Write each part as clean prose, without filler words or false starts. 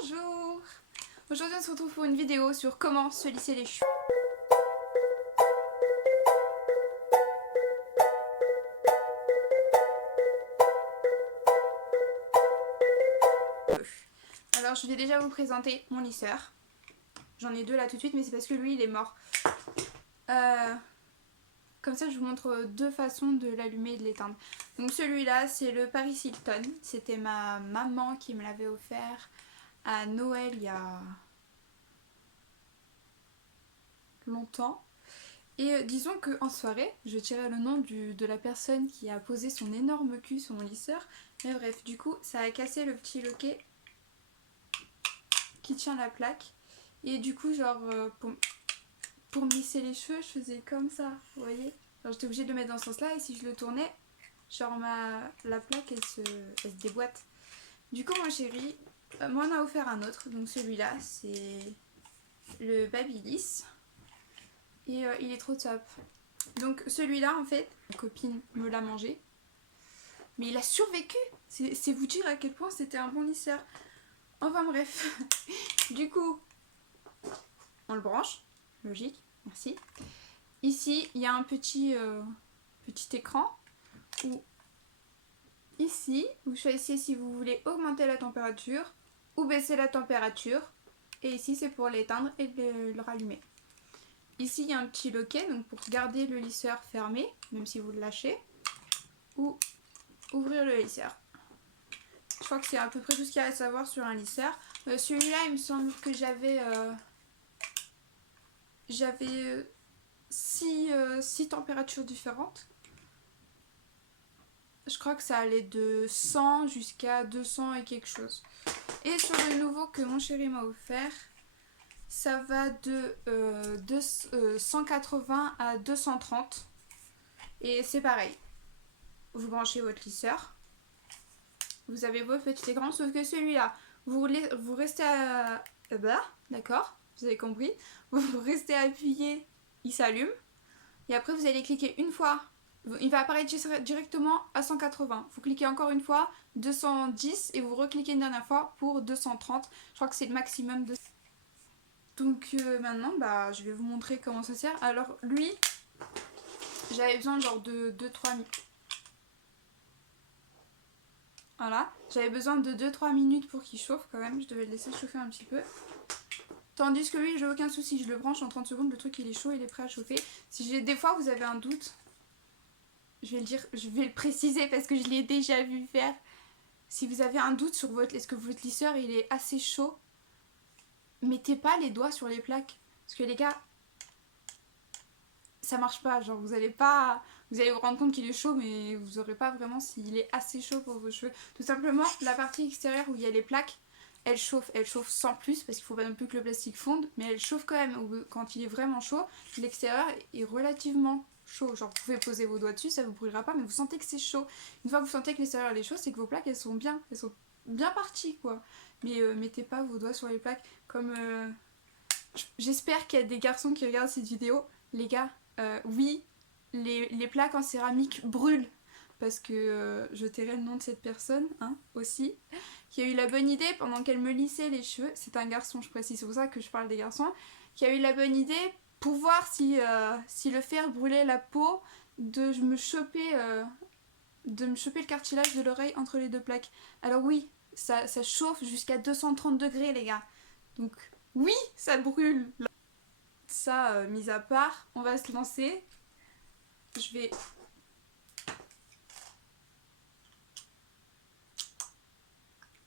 Bonjour! Aujourd'hui on se retrouve pour une vidéo sur comment se lisser les cheveux. Alors je vais déjà vous présenter mon lisseur. J'en ai deux là tout de suite mais c'est parce que lui il est mort. Comme ça je vous montre deux façons de l'allumer et de l'éteindre. Donc celui-là c'est le Paris Hilton. C'était ma maman qui me l'avait offert à Noël il y a longtemps. Et disons qu'en soirée, je tirais le nom de la personne qui a posé son énorme cul sur mon lisseur. Mais bref, du coup, ça a cassé le petit loquet qui tient la plaque. Et du coup, genre, pour me lisser les cheveux, je faisais comme ça, vous voyez. Alors j'étais obligée de le mettre dans ce sens-là et si je le tournais, genre la plaque, elle se déboîte. Du coup, mon chéri m'en a offert un autre. Donc celui-là, c'est le Babyliss. Et il est trop top. Donc celui-là en fait, ma copine me l'a mangé. Mais il a survécu. C'est vous dire à quel point c'était un bon lisseur. Enfin bref. Du coup, on le branche. Logique, merci. Ici, il y a un petit écran où ici, vous choisissez si vous voulez augmenter la température ou baisser la température. Et ici, c'est pour l'éteindre et le rallumer. Ici, il y a un petit loquet donc pour garder le lisseur fermé, même si vous le lâchez, ou ouvrir le lisseur. Je crois que c'est à peu près tout ce qu'il y a à savoir sur un lisseur. Celui-là, il me semble que j'avais 6 températures différentes. Je crois que ça allait de 100 jusqu'à 200 et quelque chose. Et sur le nouveau que mon chéri m'a offert, ça va de 180 à 230. Et c'est pareil. Vous branchez votre lisseur. Vous avez votre petit écran, sauf que celui-là, vous restez à... d'accord, vous avez compris. Vous restez appuyé, il s'allume. Et après, vous allez cliquer une fois. Il va apparaître directement à 180. Vous cliquez encore une fois, 210, et vous recliquez une dernière fois pour 230. Je crois que c'est le maximum de... Donc maintenant, je vais vous montrer comment ça sert. Alors lui, j'avais besoin genre de 2-3 minutes. Voilà, j'avais besoin de 2-3 minutes pour qu'il chauffe quand même, je devais le laisser chauffer un petit peu. Tandis que lui, j'ai aucun souci, je le branche en 30 secondes, le truc il est chaud, il est prêt à chauffer. Si des fois vous avez un doute, je vais le préciser parce que je l'ai déjà vu faire. Si vous avez un doute sur est-ce que votre lisseur il est assez chaud, mettez pas les doigts sur les plaques. Parce que les gars, ça marche pas, genre vous allez vous rendre compte qu'il est chaud mais vous saurez pas vraiment s'il est assez chaud pour vos cheveux. Tout simplement la partie extérieure où il y a les plaques, elle chauffe sans plus parce qu'il faut pas non plus que le plastique fonde, mais elle chauffe quand même quand il est vraiment chaud. L'extérieur est relativement chaud, genre vous pouvez poser vos doigts dessus, ça vous brûlera pas mais vous sentez que c'est chaud. Une fois que vous sentez que l'extérieur est chaud, c'est que vos plaques elles sont bien parties quoi. Mais mettez pas vos doigts sur les plaques comme... J'espère qu'il y a des garçons qui regardent cette vidéo. Les gars, oui, les plaques en céramique brûlent. Parce que je tairai le nom de cette personne, hein, aussi. Qui a eu la bonne idée, pendant qu'elle me lissait les cheveux, c'est un garçon, je précise, c'est pour ça que je parle des garçons, qui a eu la bonne idée, pour voir si le fer brûlait la peau, de me choper le cartilage de l'oreille entre les deux plaques. Alors oui, ça chauffe jusqu'à 230 degrés, les gars. Donc oui, ça brûle. Ça, mis à part, on va se lancer. Je vais...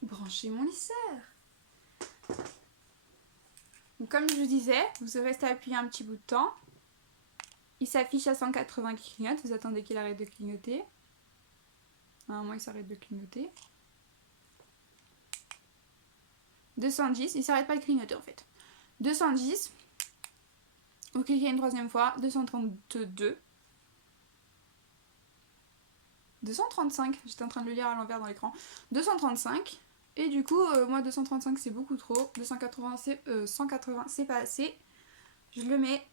brancher mon lisseur. Donc, comme je vous disais, vous restez appuyé un petit bout de temps. Il s'affiche à 180 qui clignote. Vous attendez qu'il arrête de clignoter. Normalement, il s'arrête de clignoter. 210, il s'arrête pas de clignoter en fait. 210. Vous cliquez une troisième fois. 232. 235, j'étais en train de le lire à l'envers dans l'écran. 235. Et du coup, moi 235 c'est beaucoup trop. 180 c'est pas assez. Je le mets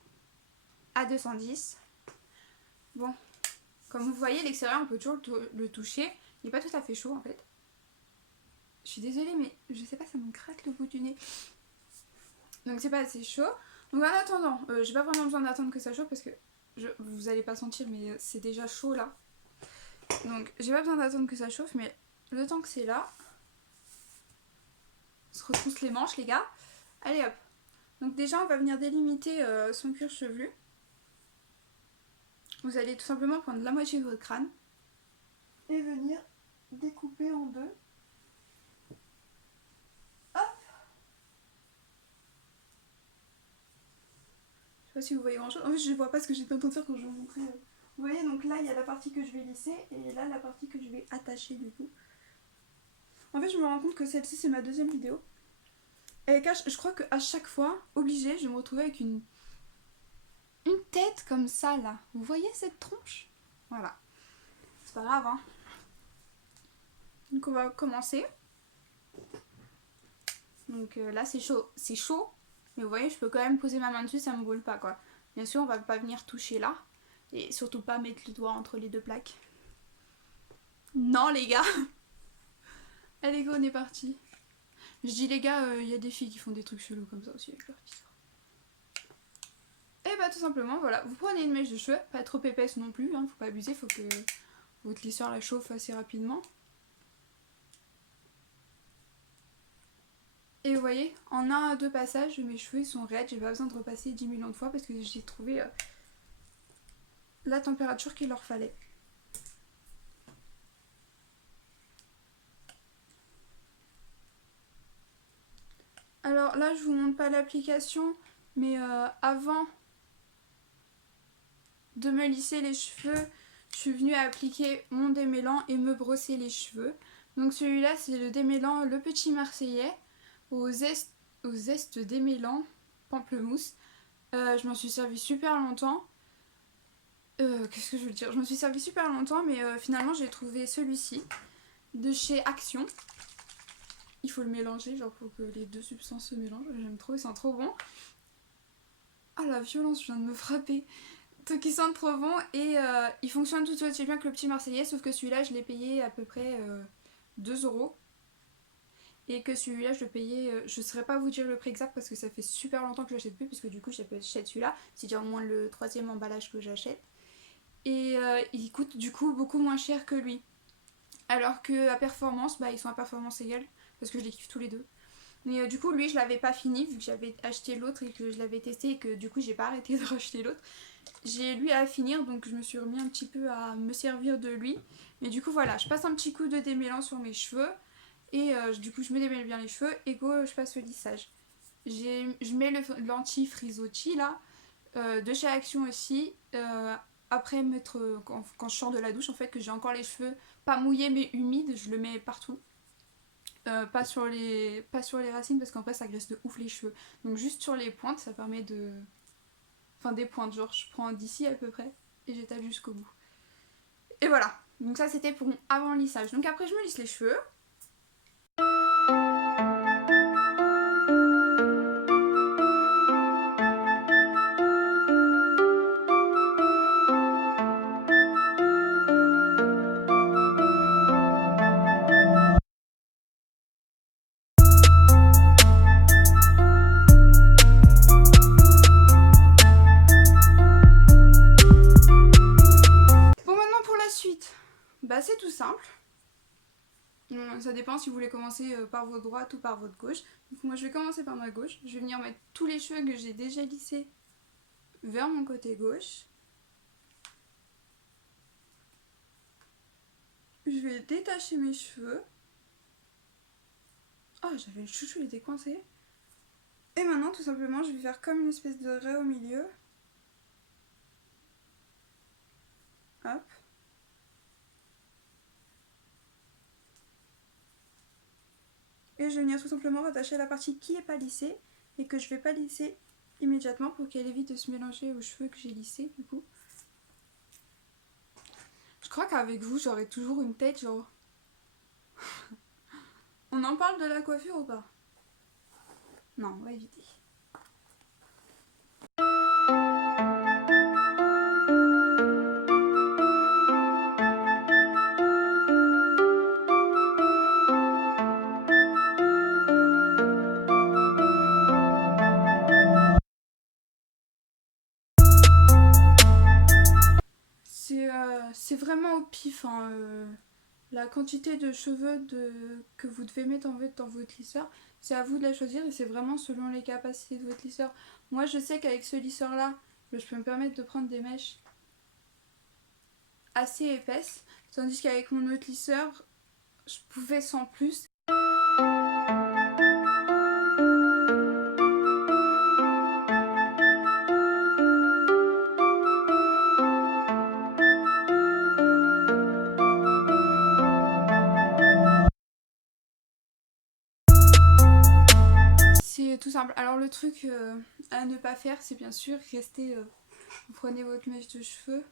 à 210. Bon, comme vous voyez, l'extérieur on peut toujours le toucher. Il n'est pas tout à fait chaud en fait. Je suis désolée mais je sais pas, ça me gratte le bout du nez. Donc c'est pas assez chaud. Donc en attendant, j'ai pas vraiment besoin d'attendre que ça chauffe parce que vous allez pas sentir mais c'est déjà chaud là. Donc j'ai pas besoin d'attendre que ça chauffe mais le temps que c'est là, on se retrousse les manches les gars. Allez hop. Donc déjà on va venir délimiter son cuir chevelu. Vous allez tout simplement prendre la moitié de votre crâne et venir découper en deux. Hop. Je sais pas si vous voyez grand chose. En fait je vois pas ce que j'étais en train de faire quand je vous montrais. Vous voyez, donc là il y a la partie que je vais lisser et là la partie que je vais attacher du coup. En fait je me rends compte que celle-ci c'est ma deuxième vidéo. Et je crois qu'à chaque fois, obligée, je vais me retrouver avec une tête comme ça là. Vous voyez cette tronche? Voilà. C'est pas grave hein. Donc on va commencer. Donc là c'est chaud. C'est chaud. Mais vous voyez, je peux quand même poser ma main dessus, ça me brûle pas quoi. Bien sûr, on va pas venir toucher là. Et surtout pas mettre le doigt entre les deux plaques. Non les gars. Allez go, on est parti. Je dis les gars, il y a des filles qui font des trucs chelous comme ça aussi avec leur histoire. Et bah tout simplement, voilà, vous prenez une mèche de cheveux, pas trop épaisse non plus, hein, faut pas abuser, faut que votre lisseur la chauffe assez rapidement. Et vous voyez, en 1 à 2 passages, mes cheveux ils sont raides, j'ai pas besoin de repasser 10 millions de fois parce que j'ai trouvé la température qu'il leur fallait. Alors là je vous montre pas l'application, mais avant de me lisser les cheveux, je suis venue appliquer mon démêlant et me brosser les cheveux. Donc celui-là c'est le démêlant Le Petit Marseillais au zeste démêlant pamplemousse. Je m'en suis servi super longtemps. Qu'est-ce que je veux dire? Je m'en suis servi super longtemps mais finalement j'ai trouvé celui-ci de chez Action. Il faut le mélanger genre pour que les deux substances se mélangent. J'aime trop, ils sont trop bons. Ah la violence, je viens de me frapper. Trucs qui sentent trop bon et il fonctionne tout aussi bien que le Petit Marseillais, sauf que celui-là je l'ai payé à peu près 2 euros. Et que celui-là je le payais, je ne saurais pas vous dire le prix exact parce que ça fait super longtemps que je l'achète plus, puisque du coup j'achète celui-là, c'est déjà au moins le 3e emballage que j'achète. Et il coûte du coup beaucoup moins cher que lui. Alors que à performance, bah ils sont à performance égale, parce que je les kiffe tous les deux. Mais du coup lui je l'avais pas fini vu que j'avais acheté l'autre et que je l'avais testé et que du coup j'ai pas arrêté de racheter l'autre. J'ai lui à finir donc je me suis remis un petit peu à me servir de lui. Mais du coup voilà, je passe un petit coup de démêlant sur mes cheveux. Et du coup je me démêle bien les cheveux et go je passe au lissage. Je mets l'anti-frisottis là, de chez Action aussi. Après mettre, quand je sors de la douche en fait, que j'ai encore les cheveux pas mouillés mais humides, je le mets partout. Pas sur les racines parce qu'en fait ça graisse de ouf les cheveux. Donc juste sur les pointes, ça permet de... Enfin des pointes, genre je prends d'ici à peu près et j'étale jusqu'au bout. Et voilà, donc ça c'était pour avant le lissage. Donc après je me lisse les cheveux. Bon maintenant pour la suite, bah c'est tout simple. Ça dépend si vous voulez commencer par votre droite ou par votre gauche. Donc moi je vais commencer par ma gauche. Je vais venir mettre tous les cheveux que j'ai déjà lissés vers mon côté gauche. Je vais détacher mes cheveux. Oh j'avais le chouchou, il était coincé. Et maintenant tout simplement je vais faire comme une espèce de raie au milieu. Hop. Et je vais venir tout simplement rattacher la partie qui n'est pas lissée et que je vais pas lisser immédiatement pour qu'elle évite de se mélanger aux cheveux que j'ai lissés du coup. Je crois qu'avec vous j'aurai toujours une tête genre... On en parle de la coiffure ou pas? Non, on va éviter. pif, hein, la quantité de cheveux que vous devez mettre en fait dans votre lisseur, c'est à vous de la choisir et c'est vraiment selon les capacités de votre lisseur. Moi je sais qu'avec ce lisseur là, je peux me permettre de prendre des mèches assez épaisses, tandis qu'avec mon autre lisseur, je pouvais sans plus. C'est tout simple. Alors le truc à ne pas faire, c'est bien sûr rester... vous prenez votre mèche de cheveux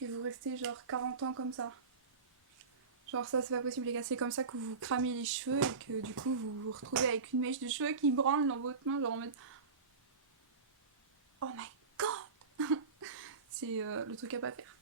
et vous restez genre 40 ans comme ça. Genre ça c'est pas possible les gars, c'est comme ça que vous cramez les cheveux et que du coup vous vous retrouvez avec une mèche de cheveux qui branle dans votre main genre en mode oh my god. C'est le truc à pas faire.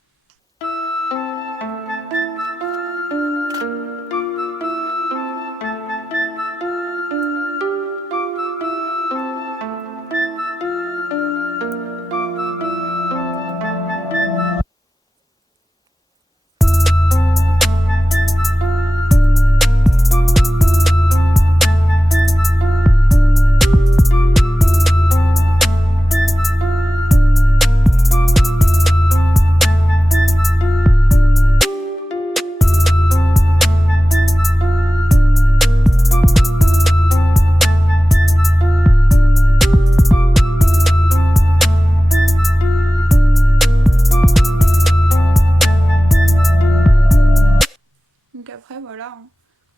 Donc après voilà, hein,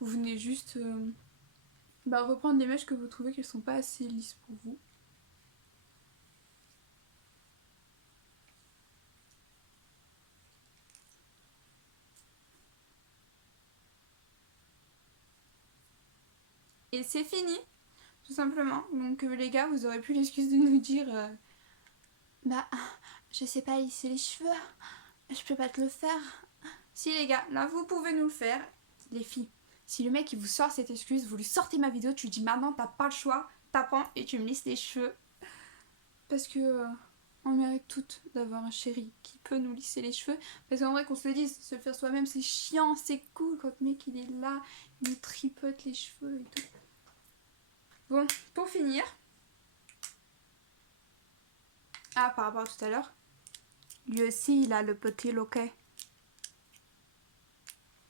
vous venez juste reprendre les mèches que vous trouvez qu'elles sont pas assez lisses pour vous. Et c'est fini, tout simplement. Donc les gars, vous aurez plus l'excuse de nous dire bah je sais pas lisser les cheveux, je peux pas te le faire. Si les gars, là vous pouvez nous le faire. Les filles, si le mec il vous sort cette excuse, vous lui sortez ma vidéo, tu lui dis maintenant t'as pas le choix, t'apprends et tu me lisses les cheveux. Parce que on mérite toutes d'avoir un chéri qui peut nous lisser les cheveux. Parce qu'en vrai qu'on se le dise, se le faire soi-même c'est chiant, c'est cool quand le mec il est là, il nous tripote les cheveux et tout. Bon, pour finir. Ah, par rapport à tout à l'heure. Lui aussi il a le petit loquet.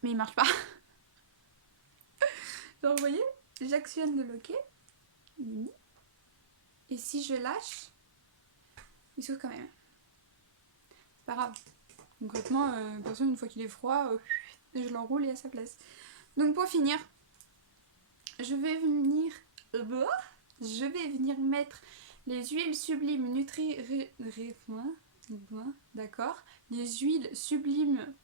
Mais il marche pas. Donc vous voyez, j'actionne le loquet. Et si je lâche, il saute quand même. C'est pas grave. Concrètement, une fois qu'il est froid, je l'enroule et à sa place. Donc pour finir, je vais venir mettre les huiles sublimes d'accord. Les huiles sublimes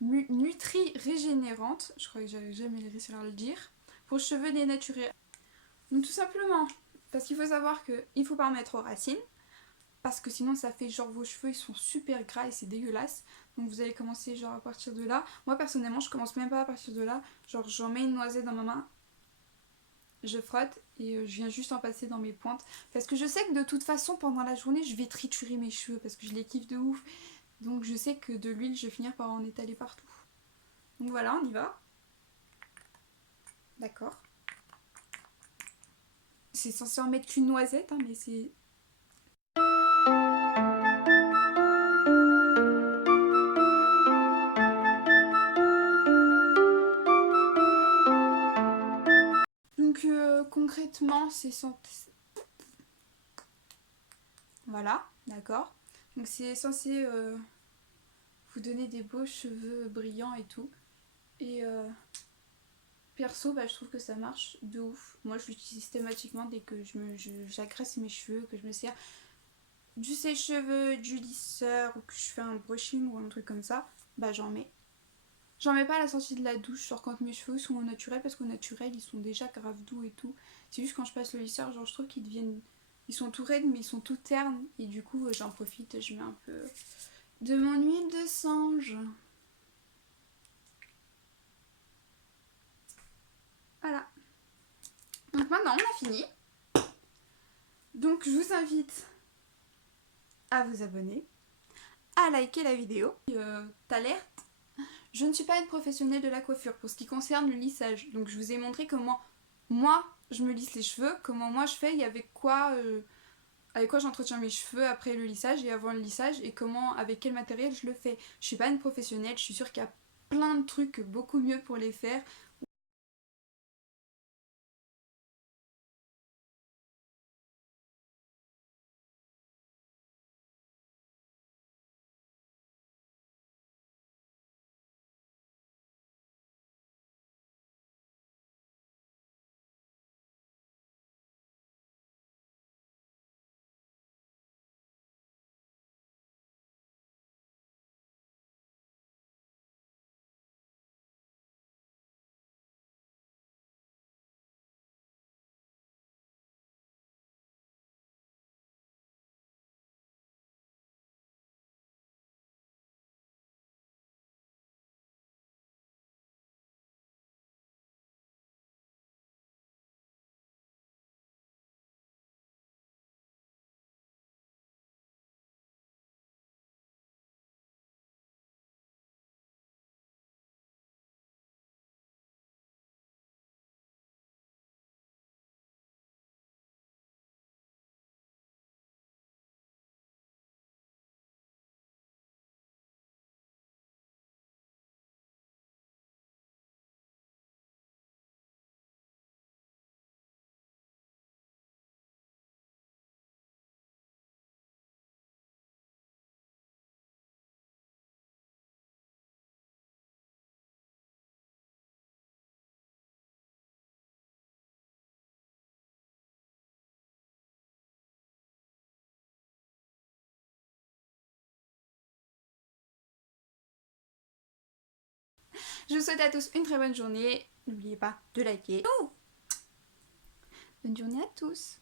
nutri-régénérantes. Je crois que j'avais jamais réussi à le dire. Pour cheveux dénaturés. Donc tout simplement, parce qu'il faut savoir qu'il ne faut pas en mettre aux racines. Parce que sinon ça fait genre vos cheveux ils sont super gras et c'est dégueulasse. Donc vous allez commencer genre à partir de là. Moi personnellement je commence même pas à partir de là. Genre j'en mets une noisette dans ma main. Je frotte et je viens juste en passer dans mes pointes. Parce que je sais que de toute façon pendant la journée je vais triturer mes cheveux parce que je les kiffe de ouf. Donc je sais que de l'huile je vais finir par en étaler partout. Donc voilà, on y va. D'accord. C'est censé en mettre qu'une noisette hein, mais c'est... Donc concrètement c'est voilà, d'accord. Donc c'est censé vous donner des beaux cheveux brillants et tout. Et perso, je trouve que ça marche de ouf. Moi je l'utilise systématiquement dès que j'agresse mes cheveux, que je me sers du sèche-cheveux, du lisseur ou que je fais un brushing ou un truc comme ça, j'en mets. J'en mets pas à la sortie de la douche, genre quand mes cheveux sont au naturel, parce qu'au naturel ils sont déjà grave doux et tout. C'est juste quand je passe le lisseur, genre je trouve qu'ils deviennent... Ils sont tout raides mais ils sont tout ternes. Et du coup j'en profite, je mets un peu de mon huile de sange. Voilà. Donc maintenant on a fini. Donc je vous invite à vous abonner, à liker la vidéo, d'alerte Je ne suis pas une professionnelle de la coiffure pour ce qui concerne le lissage. Donc je vous ai montré comment moi je me lisse les cheveux, comment moi je fais et avec quoi j'entretiens mes cheveux après le lissage et avant le lissage et comment, avec quel matériel je le fais. Je suis pas une professionnelle, je suis sûre qu'il y a plein de trucs beaucoup mieux pour les faire. Je vous souhaite à tous une très bonne journée. N'oubliez pas de liker. Bonne journée à tous.